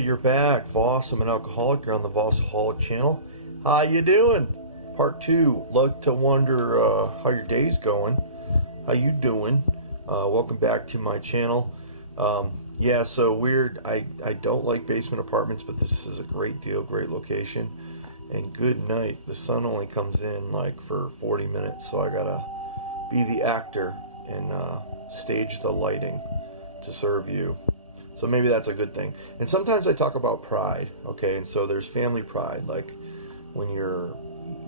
you're back. Voss, I'm an alcoholic. You're on the Vossaholic channel. How you doing? Part 2. Like to wonder how your day's going. How you doing? Welcome back to my channel. Yeah, so weird. I don't like basement apartments, but this is a great deal, great location. And good night. The sun only comes in like for 40 minutes, so I gotta be the actor and stage the lighting to serve you. So maybe that's a good thing. And sometimes I talk about pride, okay? And so there's family pride, like when you're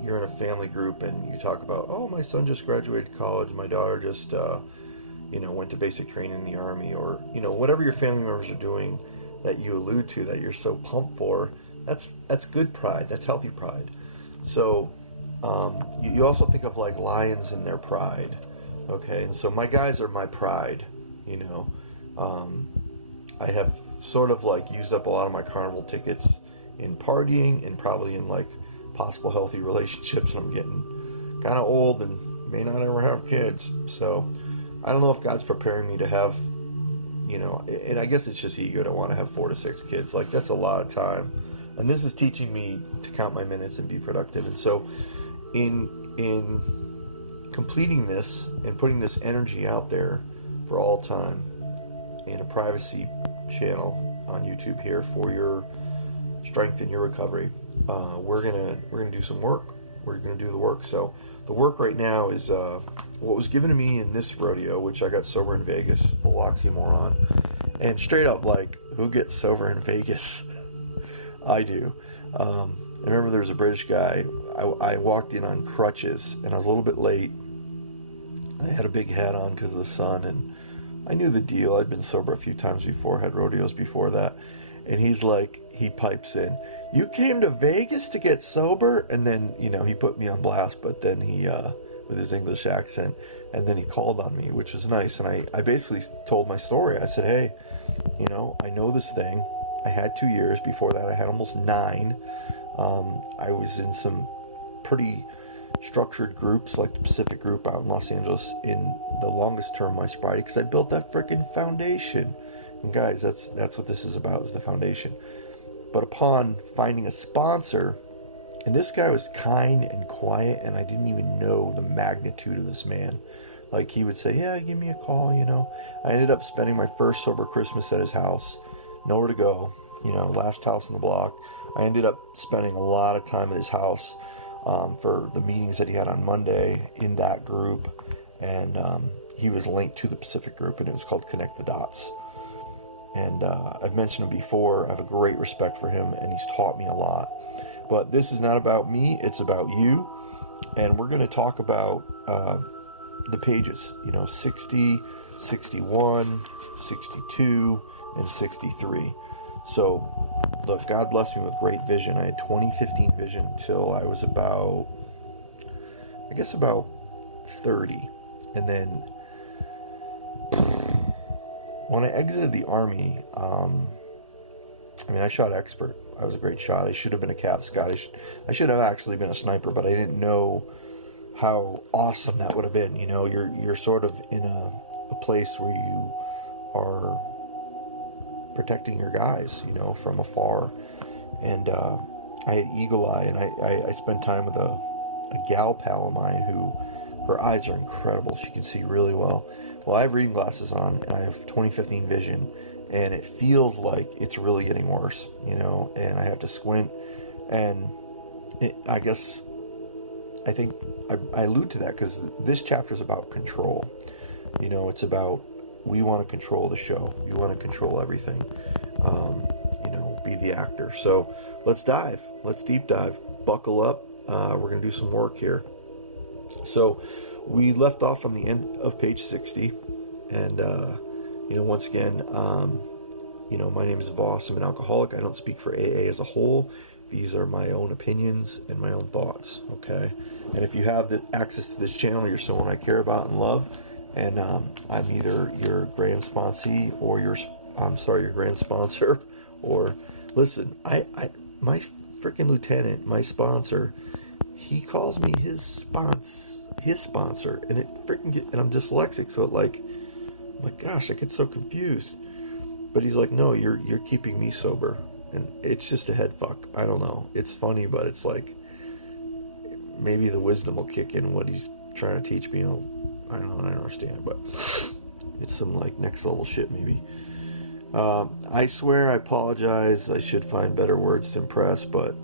in a family group and you talk about, oh, my son just graduated college, my daughter just, went to basic training in the Army, or, whatever your family members are doing that you allude to that you're so pumped for, that's good pride, that's healthy pride. So you also think of like lions and their pride, okay? And so my guys are my pride, I have sort of like used up a lot of my carnival tickets in partying and probably in like possible healthy relationships, and I'm getting kind of old and may not ever have kids. So I don't know if God's preparing me to have, and I guess it's just ego to want to have 4 to 6 kids. Like, that's a lot of time. And this is teaching me to count my minutes and be productive. And so in completing this and putting this energy out there for all time in a privacy channel on YouTube here for your strength and your recovery, we're gonna do some work. We're gonna do the work. So the work right now is what was given to me in this rodeo, which I got sober in Vegas, full oxymoron, and straight up, like, who gets sober in Vegas? I do. I remember there was a British guy. I walked in on crutches, and I was a little bit late. I had a big hat on because of the sun, and I knew the deal. I'd been sober a few times before, had rodeos before that. And he's like, he pipes in, "You came to Vegas to get sober?" And then, he put me on blast, but then he, with his English accent, and then he called on me, which was nice. And I basically told my story. I said, hey, I know this thing. I had 2 years. Before that, I had almost 9. I was in some pretty structured groups like the Pacific Group out in Los Angeles in the longest term of my sobriety, because I built that freaking foundation. And guys, that's what this is about, is the foundation. But upon finding a sponsor, and this guy was kind and quiet, and I didn't even know the magnitude of this man. Like, he would say, yeah, give me a call, I ended up spending my first sober Christmas at his house. Nowhere to go, last house on the block. I ended up spending a lot of time at his house for the meetings that he had on Monday in that group. And he was linked to the Pacific Group, and it was called Connect the Dots. And I've mentioned him before. I have a great respect for him, and he's taught me a lot. But this is not about me, it's about you. And we're going to talk about the pages, 60, 61, 62, and 63. So, look, God blessed me with great vision. I had 2015 vision till I was about 30. And then when I exited the Army, I shot expert. I was a great shot. I should have been a Cav Scout. I should have actually been a sniper, but I didn't know how awesome that would have been. You're sort of in a place where you are protecting your guys, from afar. And I had eagle eye, and I spent time with a gal pal of mine who, her eyes are incredible. She can see really well. Well, I have reading glasses on, and I have 2015 vision, and it feels like it's really getting worse, and I have to squint. And I think I allude to that because this chapter is about control. It's about, we want to control the show. We want to control everything. Be the actor. So let's dive. Let's deep dive. Buckle up. We're going to do some work here. So we left off on the end of page 60. And, once again, my name is Voss. I'm an alcoholic. I don't speak for AA as a whole. These are my own opinions and my own thoughts. Okay. And if you have the access to this channel, you're someone I care about and love. And I'm either your grand sponsee or your grand sponsor. Or listen, my freaking lieutenant, my sponsor, he calls me his sponsor, and it and I'm dyslexic, so it like, oh my gosh, I get so confused. But he's like, no, you're keeping me sober. and it's just a head fuck. I don't know. It's funny, but it's like maybe the wisdom will kick in what he's trying to teach me. I don't know. I don't understand, but it's some like next level shit maybe. I swear I apologize. I should find better words to impress, but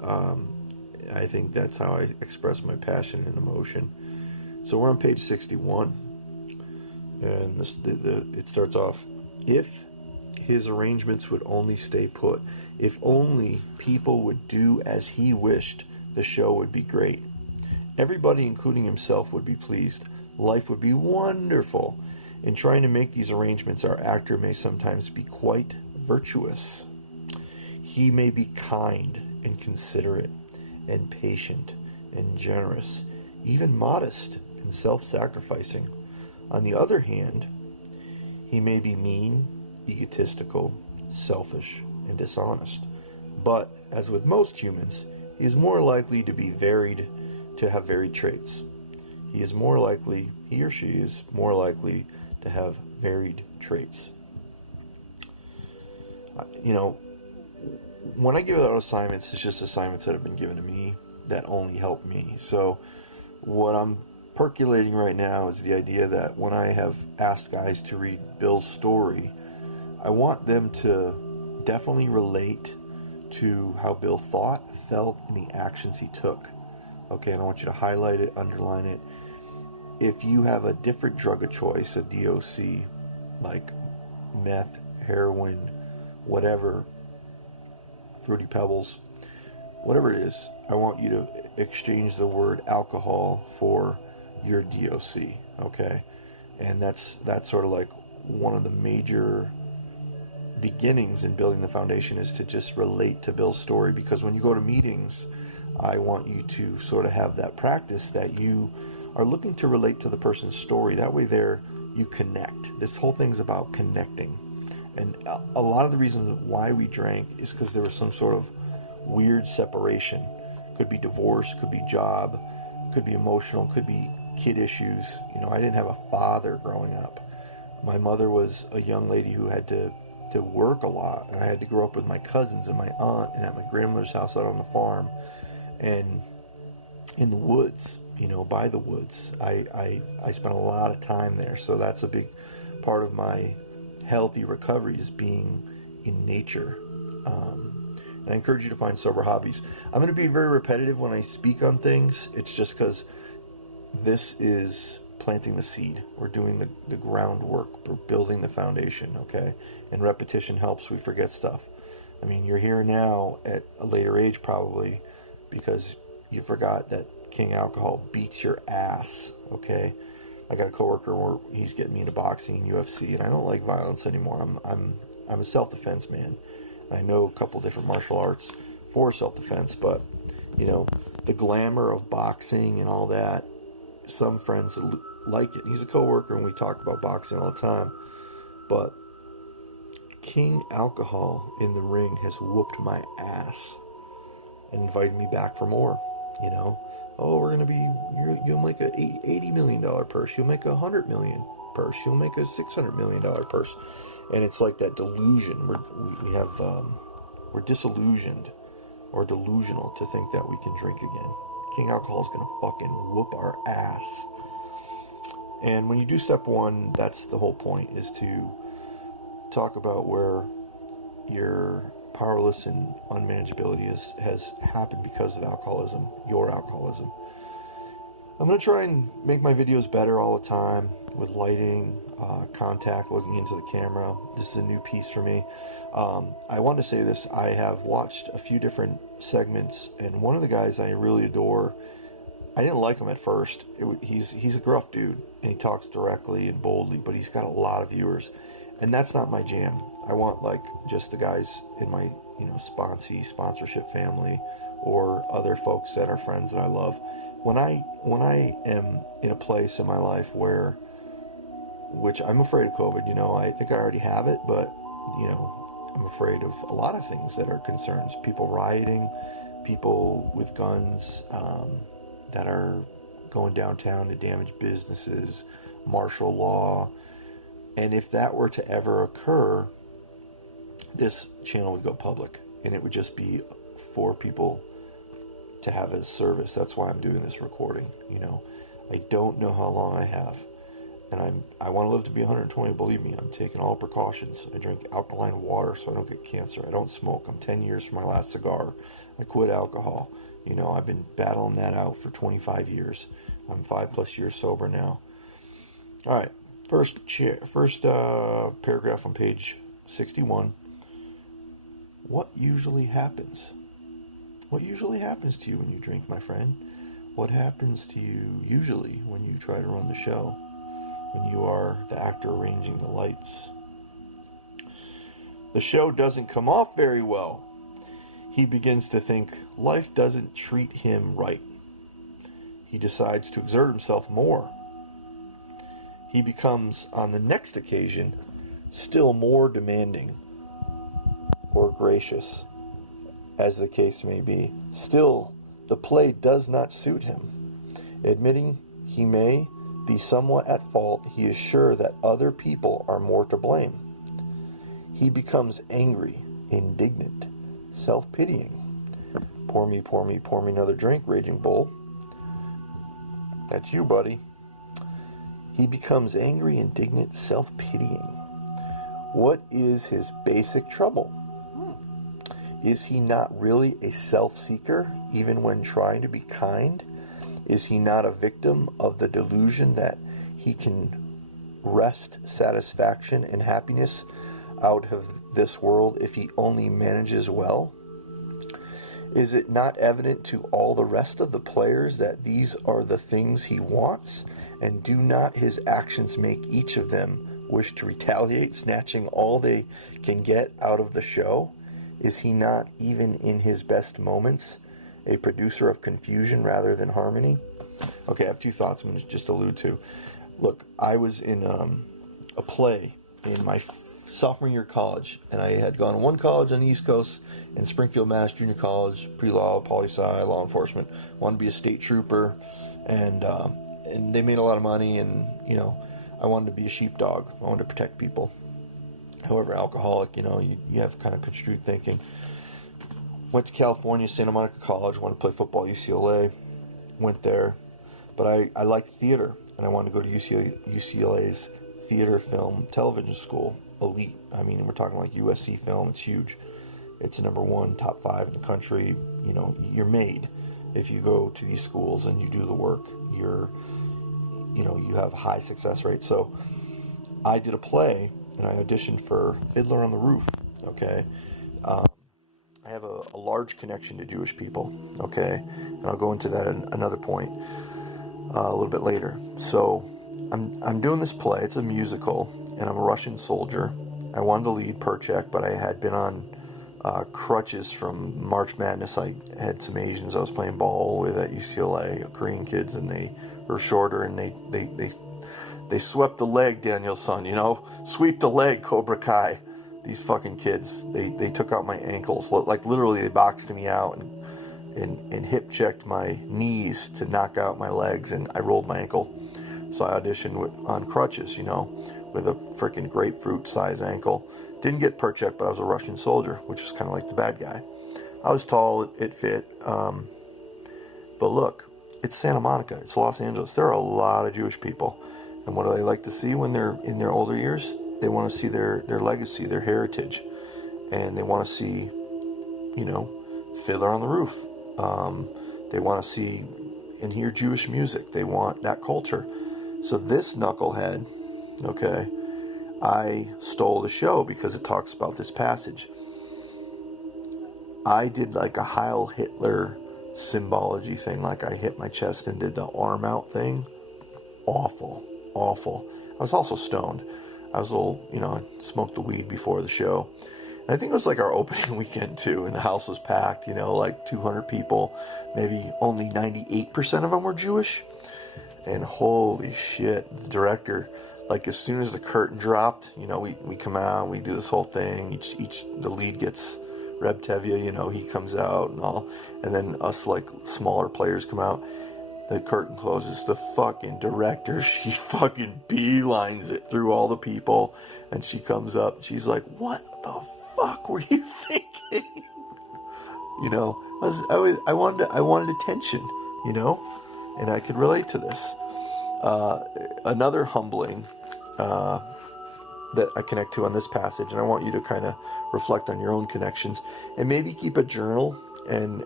I think that's how I express my passion and emotion. So we're on page 61, and it starts off, if his arrangements would only stay put, if only people would do as he wished, the show would be great. Everybody, including himself, would be pleased. Life would be wonderful. In trying to make these arrangements, our actor may sometimes be quite virtuous. He may be kind and considerate and patient and generous, even modest and self-sacrificing. On the other hand, he may be mean, egotistical, selfish, and dishonest. But, as with most humans, he is more likely to have varied traits. He or she is more likely to have varied traits. When I give out assignments, it's just assignments that have been given to me that only help me. So what I'm percolating right now is the idea that when I have asked guys to read Bill's story, I want them to definitely relate to how Bill thought, felt, and the actions he took. Okay, and I want you to highlight it, underline it. If you have a different drug of choice, a DOC, like meth, heroin, whatever, Fruity Pebbles, whatever it is, I want you to exchange the word alcohol for your DOC, okay? And that's sort of like one of the major beginnings in building the foundation, is to just relate to Bill's story, because when you go to meetings, I want you to sort of have that practice that you are looking to relate to the person's story. That way there you connect. This whole thing's about connecting. And a lot of the reason why we drank is because there was some sort of weird separation. Could be divorce, could be job, could be emotional, could be kid issues. I didn't have a father growing up. My mother was a young lady who had to work a lot, and I had to grow up with my cousins and my aunt and at my grandmother's house out on the farm and in the woods, by the woods. I spent a lot of time there, so that's a big part of my healthy recovery, is being in nature. And I encourage you to find sober hobbies. I'm going to be very repetitive when I speak on things. It's just because this is planting the seed. We're doing the groundwork. We're building the foundation, okay? And repetition helps. We forget stuff. I mean, you're here now at a later age probably because you forgot that King Alcohol beats your ass, okay? I got a coworker where he's getting me into boxing and UFC, and I don't like violence anymore. I'm a self-defense man. I know a couple different martial arts for self-defense, but the glamour of boxing and all that, some friends like it. He's a coworker, and we talk about boxing all the time. But King Alcohol in the ring has whooped my ass and invited me back for more. Oh, you'll make a $80 million purse. You'll make a $100 million purse. You'll make a $600 million purse. And it's like that delusion. We're disillusioned or delusional to think that we can drink again. King Alcohol is going to fucking whoop our ass. And when you do step one, that's the whole point, is to talk about where your powerless and unmanageability has happened because of alcoholism, your alcoholism. I'm going to try and make my videos better all the time with lighting, contact, looking into the camera. This is a new piece for me. I want to say this. I have watched a few different segments, and one of the guys I really adore, I didn't like him at first. He's a gruff dude, and he talks directly and boldly, but he's got a lot of viewers, and that's not my jam. I want just the guys in my sponsorship family, or other folks that are friends that I love. When I am in a place in my life which I'm afraid of COVID, I think I already have it, but I'm afraid of a lot of things that are concerns. People rioting, people with guns that are going downtown to damage businesses, martial law. And if that were to ever occur, this channel would go public. and it would just be for people to have as service. That's why I'm doing this recording. I don't know how long I have, and I want to live to be 120. Believe me, I'm taking all precautions. I drink alkaline water so I don't get cancer. I don't smoke. I'm 10 years from my last cigar. I quit alcohol. I've been battling that out for 25 years. I'm 5+ years sober now. All right, first paragraph on page 61. What usually happens? What usually happens to you when you drink, my friend? What happens to you usually when you try to run the show? When you are the actor arranging the lights? The show doesn't come off very well. He begins to think life doesn't treat him right. He decides to exert himself more. He becomes, on the next occasion, still more demanding or gracious, as the case may be. Still, the play does not suit him. Admitting he may be somewhat at fault, he is sure that other people are more to blame. He becomes angry, indignant, self-pitying. Pour me another drink, Raging Bull. That's you, buddy. He becomes angry, indignant, self-pitying. What is his basic trouble? Is he not really a self-seeker, even when trying to be kind? Is he not a victim of the delusion that he can wrest satisfaction and happiness out of this world if he only manages well? Is it not evident to all the rest of the players that these are the things he wants? And do not his actions make each of them wish to retaliate, snatching all they can get out of the show? Is he not, even in his best moments, a producer of confusion rather than harmony? Okay, I have two thoughts I'm going to just allude to. Look, I was in a play in my sophomore year of college, and I had gone to one college on the East Coast in Springfield, Mass, junior college, pre-law, poli-sci, law enforcement. Wanted to be a state trooper, and they made a lot of money, and I wanted to be a sheepdog. I wanted to protect people. However, alcoholic, you have kind of construed thinking. Went to California, Santa Monica College, wanted to play football at UCLA. Went there, but I liked theater, and I wanted to go to UCLA's theater, film, television school, elite. I mean, we're talking like USC Film. It's huge. It's a number 1, top 5 in the country. You're made if you go to these schools and you do the work. You have high success rate. So I did a play, and I auditioned for Fiddler on the Roof. Okay, I have a large connection to Jewish people. Okay, and I'll go into that at another point a little bit later. So I'm doing this play. It's a musical, and I'm a Russian soldier. I wanted to lead Perchek, but I had been on crutches from March Madness. I had some Asians I was playing ball with at UCLA, Korean kids, and they were shorter, and they swept the leg, Daniel-san, sweep the leg, Cobra Kai. These fucking kids, they took out my ankles, like literally they boxed me out and hip checked my knees to knock out my legs, and I rolled my ankle. So I auditioned on crutches, with a freaking grapefruit size ankle. Didn't get Perchek, but I was a Russian soldier, which was kind of like the bad guy. I was tall, it fit. But look, it's Santa Monica, it's Los Angeles. There are a lot of Jewish people. And what do they like to see when they're in their older years? They want to see their legacy, their heritage. And they want to see, Fiddler on the Roof. They want to see and hear Jewish music. They want that culture. So this knucklehead, okay, I stole the show because it talks about this passage. I did like a Heil Hitler symbology thing, like I hit my chest and did the arm out thing. Awful. I was also stoned. I was a little, I smoked the weed before the show. And I think it was like our opening weekend too, and the house was packed, like 200 people. Maybe only 98% of them were Jewish. And holy shit, the director, like as soon as the curtain dropped, we come out, we do this whole thing. The lead gets Reb Tevye, he comes out and all, and then us like smaller players come out. The curtain closes. The fucking director, she fucking beelines it through all the people, and she comes up. She's like, "What the fuck were you thinking?" You know, I wanted attention, you know, and I could relate to this. Another humbling that I connect to on this passage, and I want you to kind of reflect on your own connections, and maybe keep a journal, and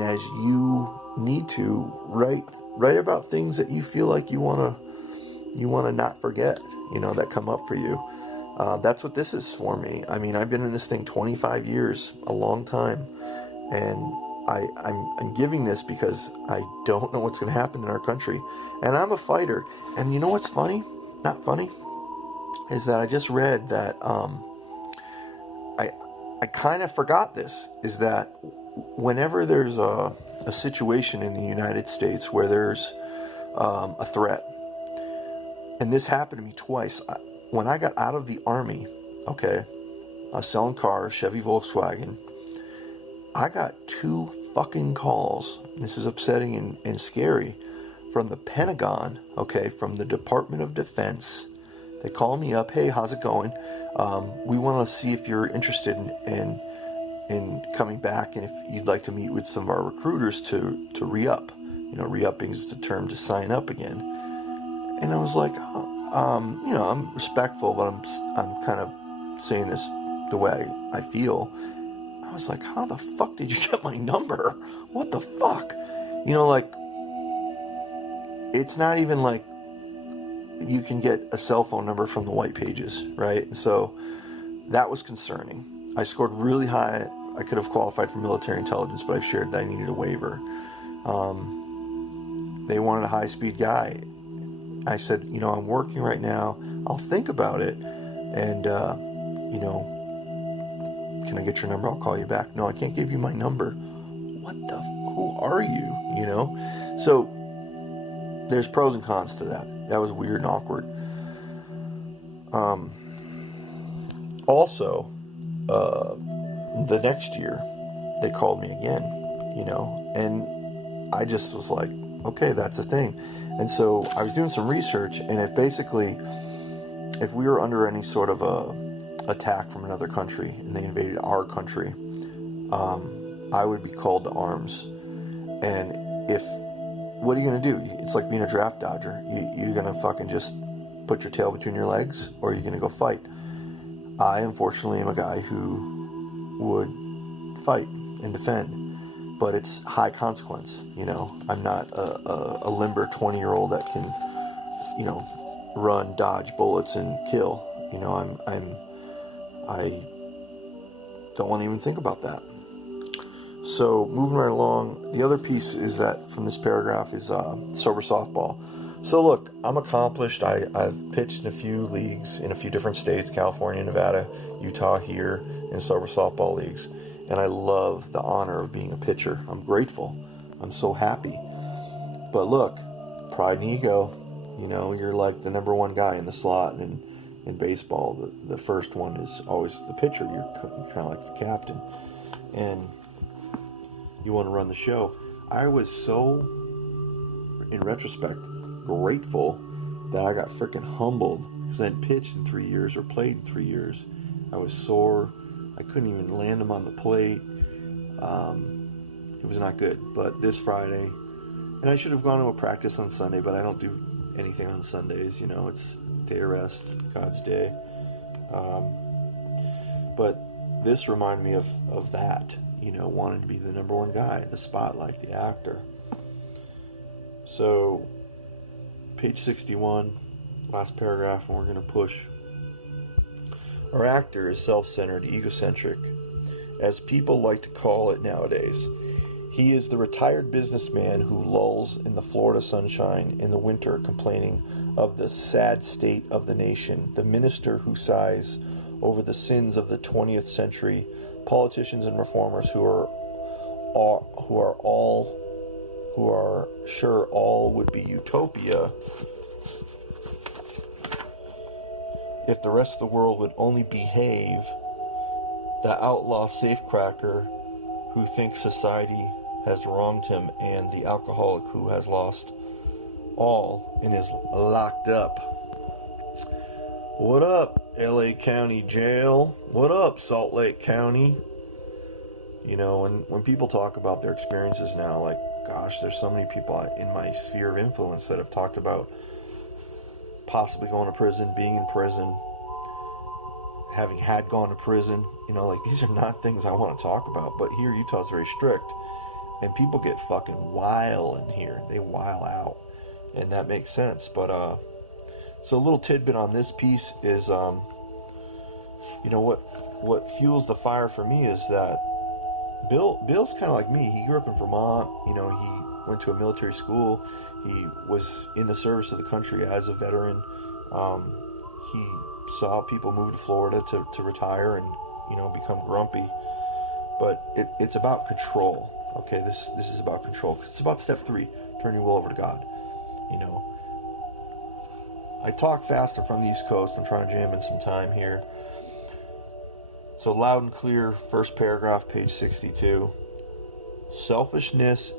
as you need to write about things that you feel like you want to not forget, you know, that come up for you. That's what this is for me. I mean, I've been in this thing 25 years, a long time, and I'm giving this because I don't know what's going to happen in our country, and I'm a fighter. And you know what's funny? Not funny, is that I just read that I kind of forgot this, is that whenever there's a situation in the United States where there's a threat, and this happened to me twice. When I got out of the Army, okay, I was selling cars, Chevy, Volkswagen. I got 2 fucking calls. This is upsetting and scary. From the Pentagon, okay, from the Department of Defense. They call me up. Hey, how's it going? We want to see if you're interested in coming back, and if you'd like to meet with some of our recruiters to re-up. You know, re-upping is the term to sign up again. And I was like, you know, I'm respectful, but I'm kind of saying this the way I feel. I was like, how the fuck did you get my number? What the fuck? You know, like, it's not even like you can get a cell phone number from the white pages, right? And so that was concerning. I scored really high. I could have qualified for military intelligence, but I shared that I needed a waiver. They wanted a high-speed guy. I said, you know, I'm working right now. I'll think about it. And, you know, can I get your number? I'll call you back. No, I can't give you my number. Who are you? You know? So there's pros and cons to that. That was weird and awkward. Also, the next year, they called me again, you know, and I just was like, okay, that's a thing. And so I was doing some research, and if we were under any sort of a attack from another country and they invaded our country, I would be called to arms. And what are you going to do? It's like being a draft dodger. You're going to fucking just put your tail between your legs, or are you going to go fight? I, unfortunately, am a guy who would fight and defend, but it's high consequence, you know. I'm not a limber 20-year-old that can, you know, run, dodge bullets, and kill. You know, I don't want to even think about that. So, moving right along, the other piece is that from this paragraph is sober softball. So look, I'm accomplished. I've pitched in a few leagues in a few different states, California, Nevada, Utah, here, in sober softball leagues. And I love the honor of being a pitcher. I'm grateful. I'm so happy. But look, pride and ego, you know, you're like the number one guy in the slot. And in baseball, the first one is always the pitcher. You're kind of like the captain. And you want to run the show. I was so, in retrospect, grateful that I got freaking humbled because I hadn't pitched in 3 years or played in 3 years. I was sore. I couldn't even land them on the plate. It was not good. But this Friday, and I should have gone to a practice on Sunday, but I don't do anything on Sundays. You know, it's day of rest, God's day. But this reminded me of that. You know, wanting to be the number one guy, the spotlight, the actor. So, page 61, last paragraph, and we're going to push. Our actor is self-centered, egocentric, as people like to call it nowadays. He is the retired businessman who lulls in the Florida sunshine in the winter, complaining of the sad state of the nation, the minister who sighs over the sins of the 20th century, politicians and reformers who are sure all would be utopia if the rest of the world would only behave, the outlaw safecracker who thinks society has wronged him, and the alcoholic who has lost all and is locked up. What up, LA County Jail? What up, Salt Lake County? You know, and when people talk about their experiences now, like, gosh, there's so many people in my sphere of influence that have talked about possibly going to prison, being in prison, having had gone to prison. You know, like, these are not things I want to talk about. But here, Utah's very strict, and people get fucking wild in here. They wild out, and that makes sense. But so a little tidbit on this piece is, you know, what fuels the fire for me is that Bill's kind of like me. He grew up in Vermont. You know, he went to a military school. He was in the service of the country as a veteran. He saw people move to Florida to retire and, you know, become grumpy. But it's about control. Okay, this is about control. It's about step 3, turn your will over to God. You know, I talk faster from the East Coast. I'm trying to jam in some time here. So loud and clear, first paragraph, page 62. Selfishness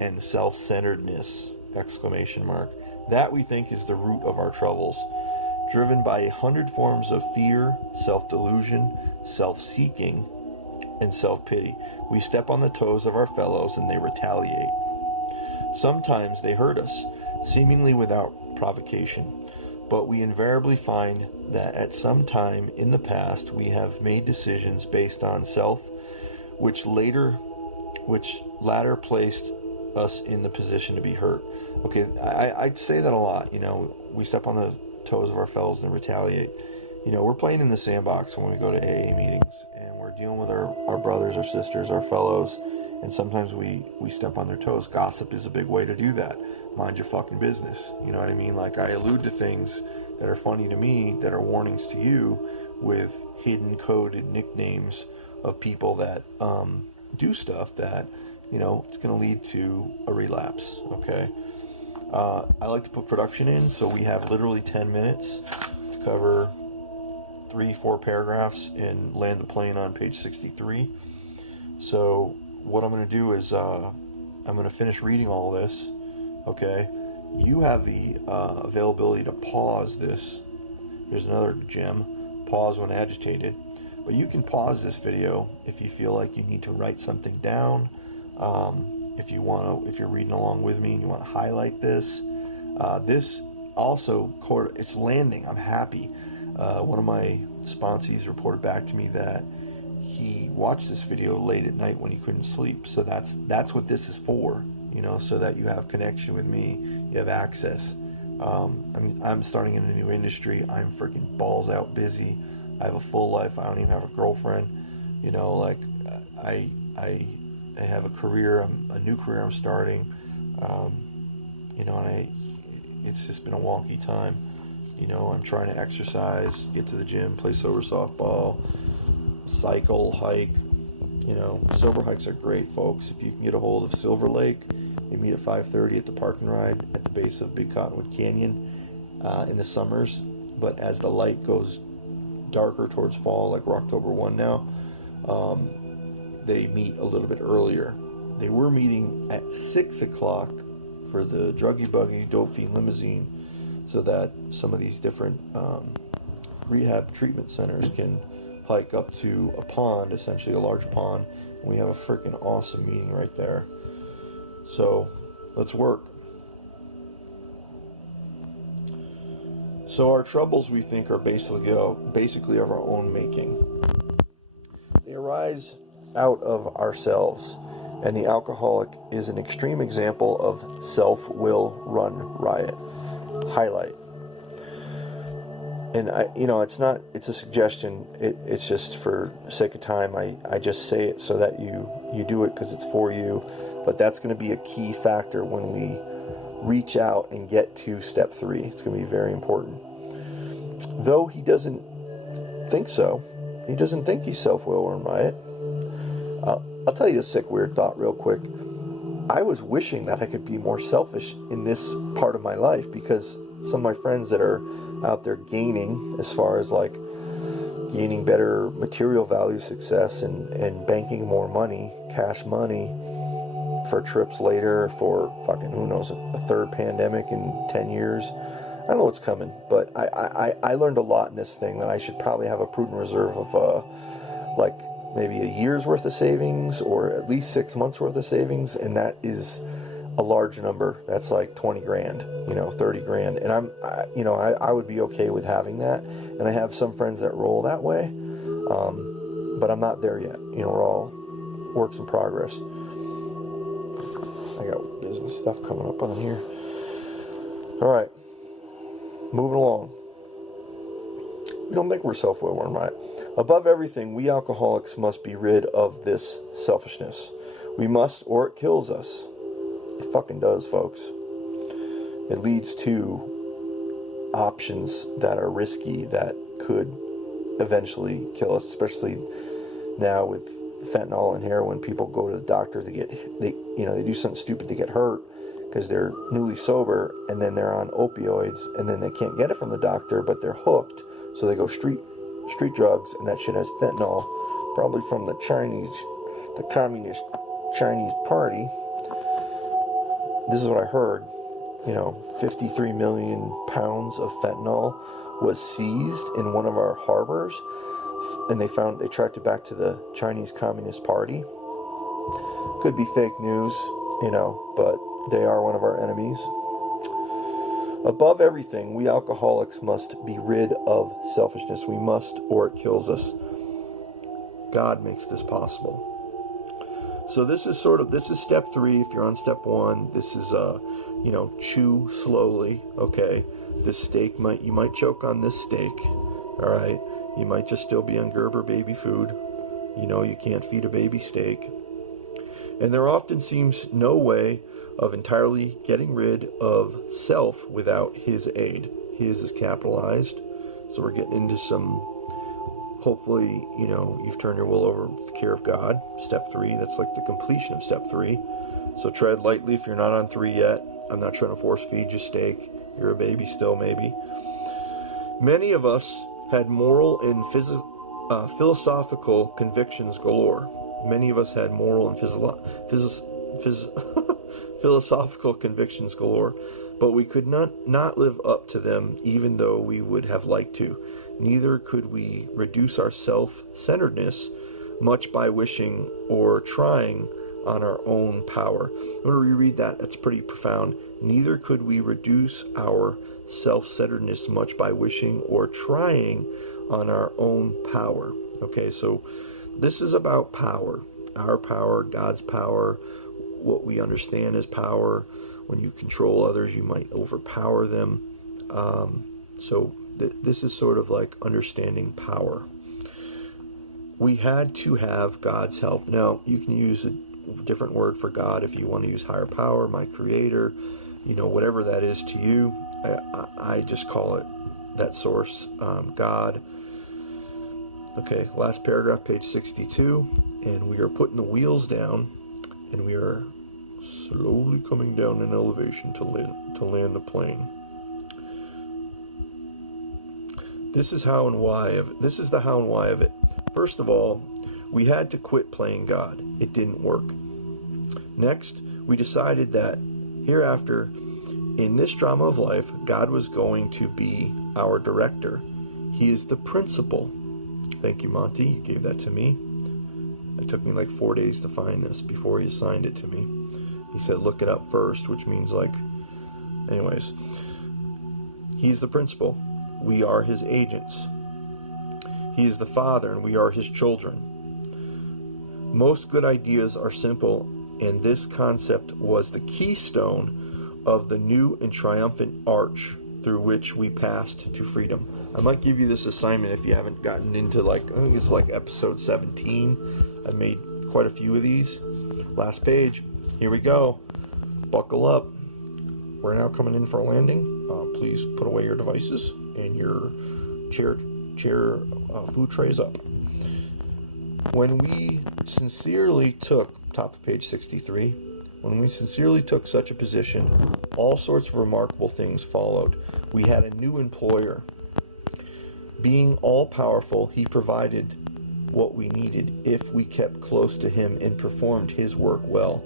and self-centeredness, exclamation mark. That we think is the root of our troubles. Driven by 100 forms of fear, self-delusion, self-seeking, and self-pity. We step on the toes of our fellows and they retaliate. Sometimes they hurt us, seemingly without provocation. But we invariably find that at some time in the past we have made decisions based on self, which latter placed us in the position to be hurt. Okay, I'd say that a lot. You know, we step on the toes of our fellows and retaliate. You know, we're playing in the sandbox when we go to AA meetings, and we're dealing with our brothers, our sisters, our fellows, and sometimes we step on their toes. Gossip is a big way to do that. Mind your fucking business. You know what I mean? Like, I allude to things that are funny to me, that are warnings to you, with hidden coded nicknames of people that do stuff that, you know, it's going to lead to a relapse. Okay. I like to put production in, so we have literally 10 minutes to cover 3-4 paragraphs and land the plane on page 63. So what I'm going to do is I'm going to finish reading all this. Okay, you have the availability to pause this. Here's another gem: pause when agitated. But you can pause this video if you feel like you need to write something down. If you're reading along with me and you want to highlight this. This also, it's landing. I'm happy. One of my sponsees reported back to me that he watched this video late at night when he couldn't sleep. So that's what this is for. You know, so that you have connection with me, you have access. I'm starting in a new industry. I'm freaking balls out busy. I have a full life. I don't even have a girlfriend. You know, like, I have a career. A new career I'm starting. You know, and it's just been a wonky time. You know, I'm trying to exercise, get to the gym, play sober softball, cycle, hike. You know, sober hikes are great, folks. If you can get a hold of Silver Lake, they meet at 5:30 at the park and ride at the base of Big Cottonwood Canyon in the summers. But as the light goes darker towards fall, like we're October 1 now, they meet a little bit earlier. They were meeting at 6 o'clock for the Druggy Buggy Dope Fiend Limousine, so that some of these different rehab treatment centers can hike up to a pond, essentially a large pond, and we have a freaking awesome meeting right there. So let's work. So our troubles, we think, are basically of our own making. They arise out of ourselves, and the alcoholic is an extreme example of self-will run riot. Highlight. And it's a suggestion. It's just for sake of time. I just say it so that you do it because it's for you. But that's going to be a key factor when we reach out and get to step 3. It's going to be very important. Though he doesn't think so. He doesn't think he's self-will run riot. I'll tell you a sick, weird thought real quick. I was wishing that I could be more selfish in this part of my life, because some of my friends that are out there gaining, as far as like gaining better material value success and banking more money, cash money, for trips later, for fucking, who knows, a third pandemic in 10 years. I don't know what's coming, but I learned a lot in this thing, that I should probably have a prudent reserve of like maybe a year's worth of savings or at least 6 months worth of savings, and that is a large number. That's like 20 grand, 30 grand. And I would be okay with having that. And I have some friends that roll that way, but I'm not there yet. We're all works in progress. I got business stuff coming up on here. All right, moving along. We don't think we're self-willed, right? Above everything, we alcoholics must be rid of this selfishness. We must, or it kills us. It fucking does, folks. It leads to options that are risky that could eventually kill us, especially now with fentanyl and heroin. People go to the doctor to they do something stupid to get hurt because they're newly sober, and then they're on opioids, and then they can't get it from the doctor, but they're hooked, so they go street drugs, and that shit has fentanyl, probably from the communist Chinese party. This is what I heard. 53 million pounds of fentanyl was seized in one of our harbors, and they tracked it back to the Chinese Communist Party. Could be fake news, but they are one of our enemies. Above everything, we alcoholics must be rid of selfishness. We must, or it kills us. God makes this possible. So this is step 3. If you're on step 1, this is chew slowly. Okay, you might choke on this steak. All right, you might just still be on Gerber baby food. You can't feed a baby steak. And there often seems no way of entirely getting rid of self without his aid. His is capitalized, so we're getting into some. Hopefully, you've turned your will over to the care of God. Step 3, that's like the completion of step 3. So tread lightly if you're not on 3 yet. I'm not trying to force feed you steak. You're a baby still, maybe. Many of us had moral and philosophical convictions galore. Many of us had moral and philosophical convictions galore, but we could not live up to them even though we would have liked to. Neither could we reduce our self-centeredness much by wishing or trying on our own power. I'm going to reread that. That's pretty profound. Neither could we reduce our self-centeredness much by wishing or trying on our own power. Okay, so this is about power. Our power, God's power, what we understand as power. When you control others, you might overpower them. This is sort of like understanding power. We had to have God's help. Now, you can use a different word for God if you want to use higher power, my creator, whatever that is to you. I just call it that source, God. Okay, last paragraph, page 62. And we are putting the wheels down, and we are slowly coming down in elevation to land the plane. This is how and why of it. This is the how and why of it. First of all, we had to quit playing God. It didn't work. Next, we decided that hereafter, in this drama of life, God was going to be our director. He is the principal. Thank you, Monty. You gave that to me. It took me like 4 days to find this before he assigned it to me. He said, look it up first, which means anyways. He's the principal. We are his agents. He is the Father, and we are his children. Most good ideas are simple, and this concept was the keystone of the new and triumphant arch through which we passed to freedom. I might give you this assignment if you haven't gotten into I think it's episode 17. I made quite a few of these. Last page. Here we go. Buckle up. We're now coming in for a landing. Please put away your devices and your chair food trays up. When we sincerely took, top of page 63, when we sincerely took such a position, all sorts of remarkable things followed. We had a new employer. Being all-powerful, he provided what we needed if we kept close to him and performed his work well.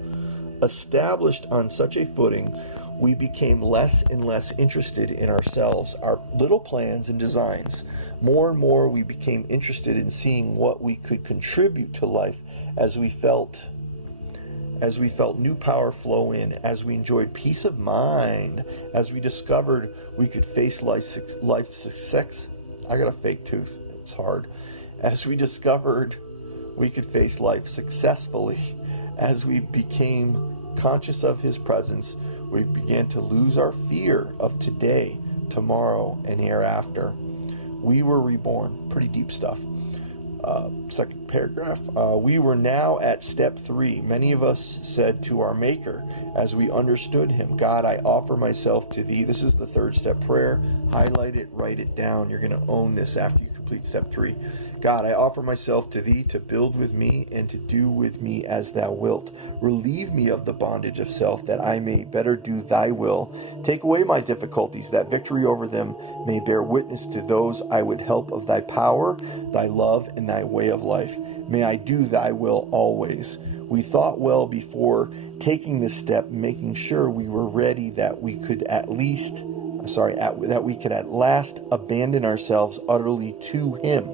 Established on such a footing, we became less and less interested in ourselves, our little plans and designs. More and more we became interested in seeing what we could contribute to life as we felt new power flow in, as we enjoyed peace of mind, as we discovered we could face life success. I got a fake tooth. It's hard. As we discovered we could face life successfully, as we became conscious of His presence, we began to lose our fear of today, tomorrow, and hereafter. We were reborn. Pretty deep stuff. Second paragraph. We were now at step 3. Many of us said to our Maker, as we understood Him, God, I offer myself to Thee. This is the third step prayer. Highlight it, write it down. You're going to own this after you complete step 3. God, I offer myself to Thee to build with me and to do with me as Thou wilt. Relieve me of the bondage of self, that I may better do Thy will. Take away my difficulties, that victory over them may bear witness to those I would help of Thy power, Thy love, and Thy way of life. May I do Thy will always. We thought well before taking this step, making sure we were ready, that we could at last abandon ourselves utterly to Him.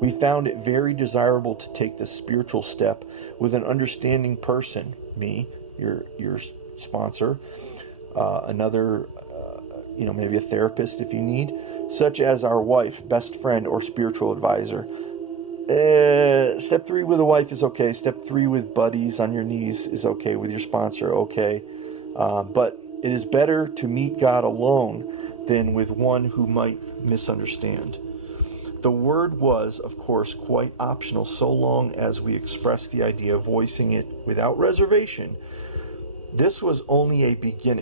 We found it very desirable to take the spiritual step with an understanding person, me, your sponsor, another, maybe a therapist if you need, such as our wife, best friend, or spiritual advisor. Step 3 with a wife is okay. Step 3 with buddies on your knees is okay. With your sponsor, okay. But it is better to meet God alone than with one who might misunderstand. The word was, of course, quite optional, so long as we expressed the idea, voicing it without reservation. This was only a beginning.